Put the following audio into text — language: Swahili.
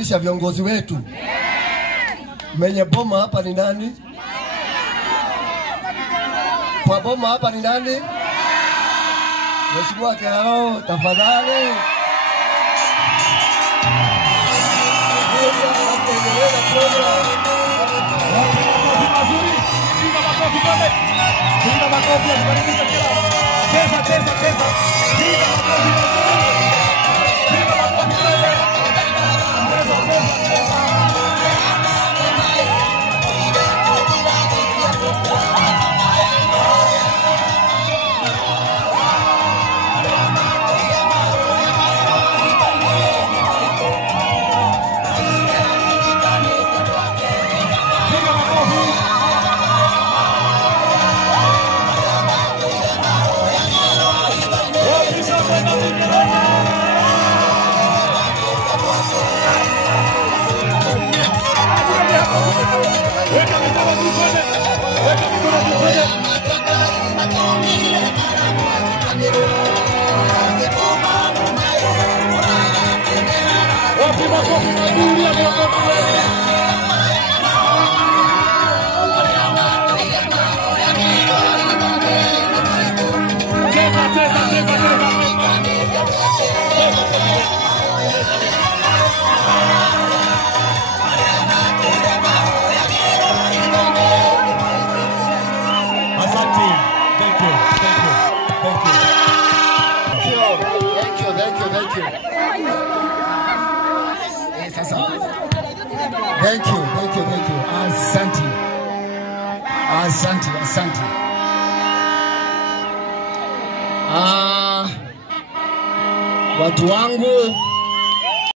Kisha viongozi wetu. Mwenye boma hapa ni nani? Kwa boma hapa ni nani? Mheshimiwa Kiaro, tafadhali. Thank you. Asante. Watu wangu